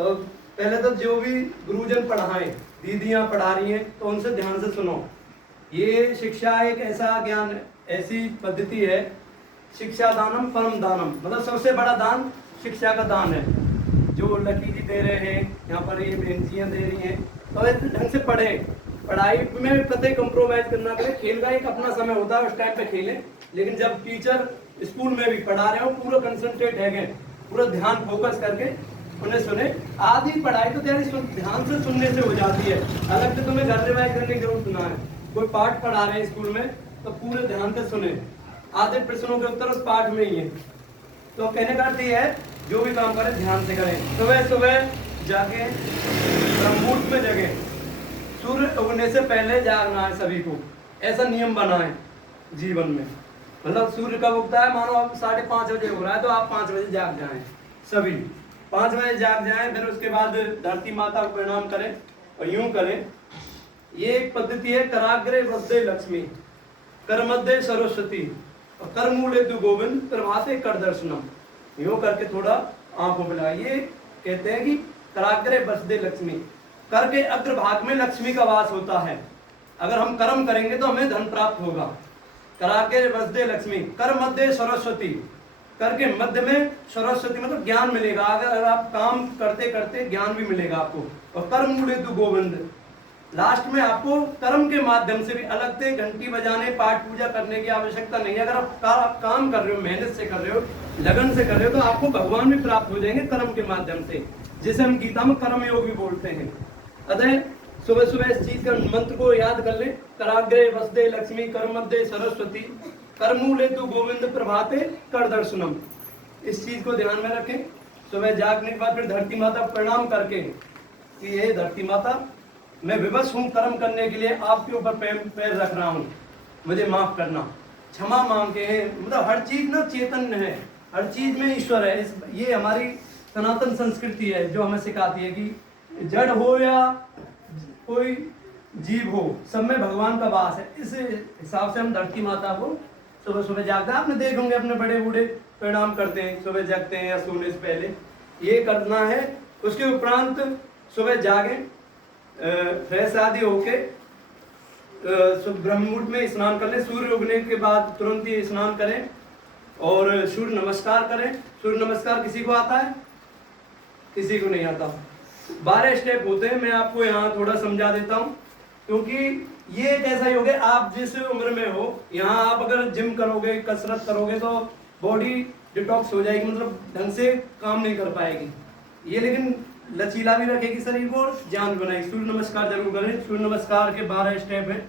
तो पहले तो जो भी गुरुजन पढ़ाएं, दीदियां पढ़ा रही हैं, तो उनसे ध्यान से सुनो। ये शिक्षा एक ऐसा ज्ञान, ऐसी पद्धति है, शिक्षा दानम परम दानम, मतलब सबसे बड़ा दान शिक्षा का दान है। जो लकी जी दे रहे हैं, यहाँ पर ये बेंचियाँ दे रही हैं, तो इस ढंग से पढ़ें। पढ़ाई में कतई कंप्रोमाइज करना करें। खेल का एक अपना समय होता है, उस टाइम पे खेलें, लेकिन जब टीचर स्कूल में भी पढ़ा रहे हो पूरा कंसंट्रेट है, पूरा ध्यान फोकस करके उन्हें सुने। आधी पढ़ाई तो ध्यान से सुनने से हो जाती है, अलग से तुम्हें घर रिवाइज करने की जरूरत ना है। कोई पाठ पढ़ा रहे हैं स्कूल में तो पूरे ध्यान से सुने, आधे प्रश्नों के उत्तर उस पाठ में ही है। तो कहने का अर्थ ये है, जो भी काम करें ध्यान से करें। सुबह सुबह जाके ब्रह्ममुहूर्त में जगें, सूर्य उगने से पहले जागना है सभी को, ऐसा नियम बनाएं जीवन में। मतलब सूर्य कब उगता है, मानो अब 5:30 बजे हो रहा है तो आप 5 बजे जाग जाएं, सभी 5 बजे जाग जाएं। फिर उसके बाद धरती माता को प्रणाम करें और यूं करें। ये एक पद्धति है, कराग्रे वसदे लक्ष्मी, कर मध्य सरस्वती और कर मूले तु गोविंद, प्रभाते कर दर्शनम। यूं करके थोड़ा आंखों में लगाइए। कहते हैं कि कराग्रे वसदे लक्ष्मी, कर के अग्रभाग में लक्ष्मी का वास होता है। अगर हम कर्म करेंगे तो हमें धन प्राप्त होगा। कराग्रे वसदे लक्ष्मी, कर मध्य सरस्वती, कर के मध्य में सरस्वती मतलब ज्ञान मिलेगा। अगर आप काम करते करते ज्ञान भी मिलेगा आपको। और कर मूले तु गोविंद, लास्ट में आपको कर्म के माध्यम से भी अलग से घंटी बजाने, पाठ पूजा करने की आवश्यकता नहीं है। अगर आप काम कर रहे हो, मेहनत से कर रहे हो, लगन से कर रहे हो, तो आपको भगवान भी प्राप्त हो जाएंगे कर्म के माध्यम से, जिसे हम गीता में कर्म योग भी बोलते हैं। अतः सुबह सुबह इस चीज का मंत्र को याद कर ले। कराग्रे वसदे लक्ष्मी, कर मध्य सरस्वती, कर मूले तु गोविंद, प्रभाते कर दर्शनम। इस चीज को ध्यान में रखें। सुबह जागने के बाद फिर धरती माता प्रणाम करके कि ये धरती माता, मैं विवश हूँ कर्म करने के लिए, आपके ऊपर पैर रख रहा हूँ, मुझे माफ करना, क्षमा मांगते हैं। मतलब हर चीज ना चैतन्य है, हर चीज में ईश्वर है। ये हमारी सनातन संस्कृति है जो हमें सिखाती है कि जड़ हो या कोई जीव हो, सब में भगवान का वास है। इस हिसाब से हम धरती माता को सुबह सुबह जागते हैं। आपने देखे होंगे अपने बड़े बूढ़े प्रणाम करते हैं, सुबह जगते हैं या सोने से पहले, ये करना है। उसके उपरांत सुबह जागे, फ्रेश आदि होके ब्रह्म मुहूर्त में स्नान कर लें। सूर्य उगने के बाद तुरंत ही स्नान करें और सूर्य नमस्कार करें। सूर्य नमस्कार किसी को आता है? किसी को नहीं आता। 12 स्टेप होते हैं, मैं आपको यहाँ थोड़ा समझा देता हूँ, क्योंकि ये एक ऐसा योग है, आप जिस उम्र में हो, यहाँ आप अगर जिम करोगे, कसरत करोगे तो बॉडी डिटॉक्स हो जाएगी, मतलब ढंग से काम नहीं कर पाएगी ये, लेकिन लचीला भी रखेगी शरीर को और जान बनाएगी। सूर्य नमस्कार जरूर करें। सूर्य नमस्कार के 12 स्टेप हैं।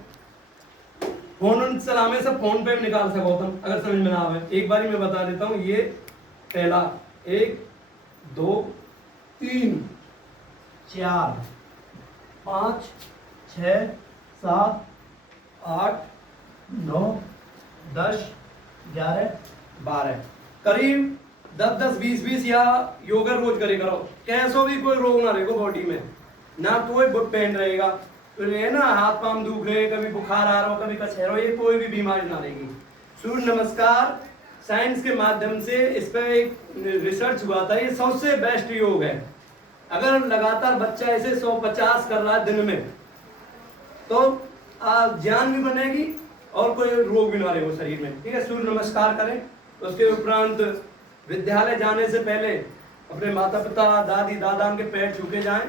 फोन चलाने से फोन पे भी निकाल सको तुम, अगर समझ में ना आवे। एक बार मैं बता देता हूँ। ये पहला 1 2 3 4 5 6 7 8 9 10 11 12 करीब 10 20 20 या योगा रोज करे करो। कैसो भी कोई रोग ना रहेगा बॉडी में, ना कोई पेन रहेगा, तो ये ना हाथ पांव दुख रहे, कभी बुखार आ रहा हो, कभी कुछ हो, ये कोई भी बीमारी ना रहेगी। सूर्य नमस्कार साइंस के माध्यम से इस पर एक रिसर्च हुआ था, ये सबसे बेस्ट योग है। अगर लगातार बच्चा ऐसे 150 कर रहा है दिन में, तो जान भी बनेगी और कोई रोग भी ना रहेगा शरीर में। ठीक है, सूर्य नमस्कार करें। उसके उपरांत विद्यालय जाने से पहले अपने माता पिता, दादी दादा के पैर छू के जाएं।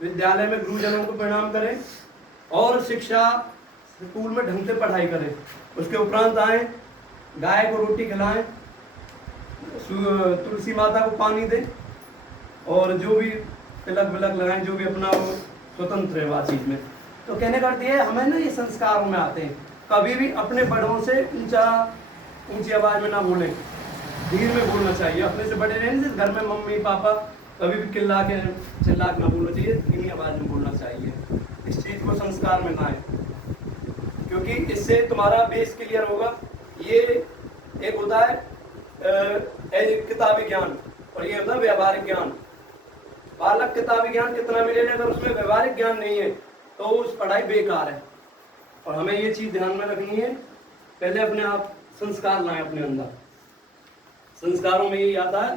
विद्यालय में गुरुजनों को प्रणाम करें और शिक्षा स्कूल में ढंग से पढ़ाई करें। उसके उपरांत आए, गाय को रोटी खिलाएं, तुलसी माता को पानी दें और जो भी तिलक विलक लगाएं, जो भी अपना वो स्वतंत्र है वह चीज में। तो कहने का अर्थ है, हमें ना ये संस्कारों में आते हैं। कभी भी अपने बड़ों से ऊंची आवाज में ना बोले, धीरे में बोलना चाहिए। अपने से बड़े रहने से घर में मम्मी पापा कभी भी चिल्ला के ना बोलना चाहिए, धीमी आवाज में बोलना चाहिए। इस चीज को संस्कार में ना है, क्योंकि इससे तुम्हारा बेस क्लियर होगा। ये एक होता है किताबी ज्ञान और ये होता है व्यवहारिक ज्ञान। बालक किताबी ज्ञान कितना मिले, अगर उसमें व्यवहारिक ज्ञान नहीं है तो उस पढ़ाई बेकार है। और हमें ये चीज ध्यान में रखनी है, पहले अपने आप संस्कार लाएं अपने अंदर। संस्कारों में ये आता है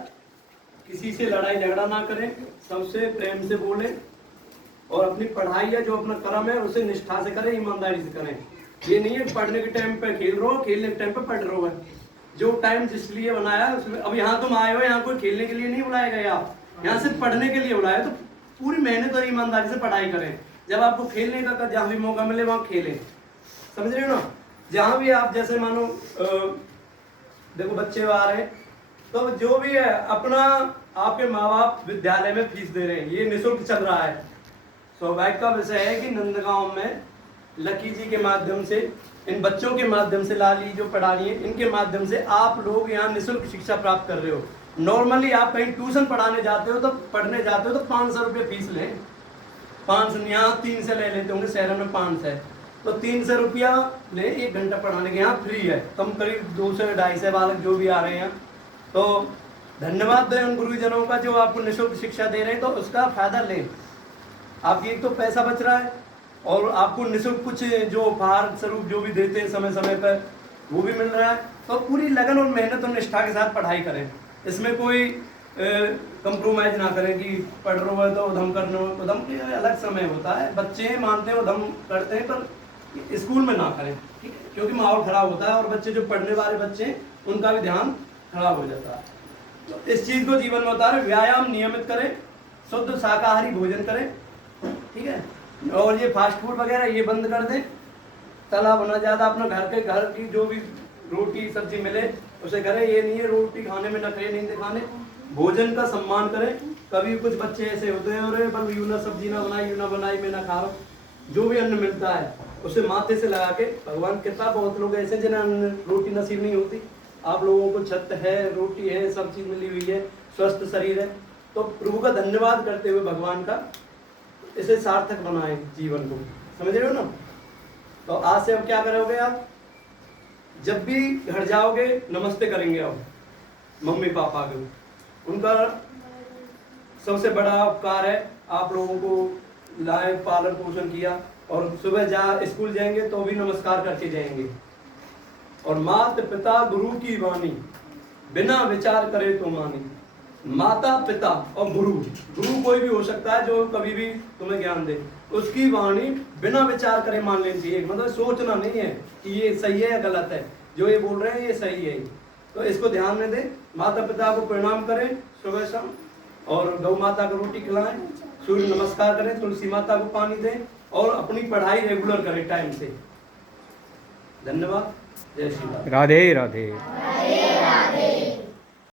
किसी से लड़ाई झगड़ा ना करें, सबसे प्रेम से बोलें और अपनी पढ़ाई है जो अपना कर्म है उसे निष्ठा से करें, ईमानदारी से करें। ये नहीं है पढ़ने के टाइम पे खेल रहे हो, खेलने के टाइम पे पढ़ रहे हो। जो टाइम जिस लिए बनाया है उसमें, अब यहाँ तुम आए हो, यहाँ कोई खेलने के लिए नहीं बुलाया गया, आप यहाँ सिर्फ पढ़ने के लिए बुलाया, तो पूरी मेहनत और ईमानदारी से पढ़ाई करें। जब आपको खेलने का जहाँ भी मौका मिले वहाँ खेलें, समझ रहे हो ना। जहाँ भी आप जैसे मानो देखो बच्चे आ रहे हैं, तो जो भी है अपना आपके माँ बाप विद्यालय में फीस दे रहे हैं, ये निःशुल्क चल रहा है। सौभाग्य का विषय है कि नंदगांव में लकी जी के माध्यम से, इन बच्चों के माध्यम से, लाली जो पढ़ा रही है इनके माध्यम से आप लोग यहाँ निःशुल्क शिक्षा प्राप्त कर रहे हो। नॉर्मली आप कहीं ट्यूशन पढ़ाने जाते हो तो पढ़ने जाते हो तो 500 रुपये फीस लें, 500 यहाँ 300 ले लेते होंगे, शहरों में 500 है, तो 300 रुपया ले 1 घंटा पढ़ाने के। यहाँ फ्री है, कम करीब 200-250 बालक जो भी आ रहे हैं। तो धन्यवाद दें उन गुरुजनों का जो आपको निःशुल्क शिक्षा दे रहे हैं, तो उसका फायदा लें। आपकी एक तो पैसा बच रहा है और आपको निःशुल्क कुछ जो उपहार स्वरूप जो भी देते हैं समय समय पर वो भी मिल रहा है। तो पूरी लगन और मेहनत और निष्ठा के साथ पढ़ाई करें, इसमें कोई कंप्रोमाइज ना करें कि पढ़ रहे हो तो उधम करना, उधम के अलग समय होता है, बच्चे मानते हैं उधम करते हैं, पर स्कूल में ना करें, ठीक है, क्योंकि माहौल खराब होता है और बच्चे जो पढ़ने वाले बच्चे हैं उनका भी ध्यान खराब हो जाता है। तो इस चीज़ को जीवन में उतारें, व्यायाम नियमित करें, शुद्ध शाकाहारी भोजन करें, ठीक है, और ये फास्ट फूड वगैरह ये बंद कर दें, तला बना ज़्यादा, अपना घर की जो भी रोटी सब्जी मिले उसे करें। ये नहीं है रोटी खाने में नखरे नहीं दिखाने, भोजन का सम्मान करें। कभी कुछ बच्चे ऐसे होते हैं, अरे बल यूं ना सब्जी ना बनाई मैं ना खा रहा, जो भी अन्न मिलता है उसे माथे से लगा के, भगवान कृपा, बहुत लोग ऐसे जिन्हें रोटी नसीब नहीं होती, आप लोगों को छत है, रोटी है, सब चीज़ मिली हुई है, स्वस्थ शरीर है, तो प्रभु का धन्यवाद करते हुए भगवान का इसे सार्थक बनाएं जीवन को, समझ रहे हो ना। तो आज से अब क्या करोगे, आप जब भी घर जाओगे नमस्ते करेंगे आप मम्मी पापा को, उनका सबसे बड़ा उपकार है, आप लोगों को लाए पालन पोषण किया, और सुबह स्कूल जाएंगे तो भी नमस्कार करके जाएंगे। और माता पिता गुरु की वाणी बिना विचार करे तो मानी। माता पिता और गुरु कोई भी हो सकता है जो कभी भी तुम्हें ज्ञान दे, उसकी वाणी बिना विचार करे मान लेनी चाहिए। मतलब सोचना नहीं है कि ये सही है या गलत है, जो ये बोल रहे हैं ये सही है, तो इसको ध्यान में दें। माता पिता को प्रणाम करें सुबह शाम, और गौ माता को रोटी खिलाएं, सूर्य नमस्कार करें, तुलसी माता को पानी दें, और अपनी पढ़ाई रेगुलर करें टाइम से। धन्यवाद। जय श्री राम। राधे राधे।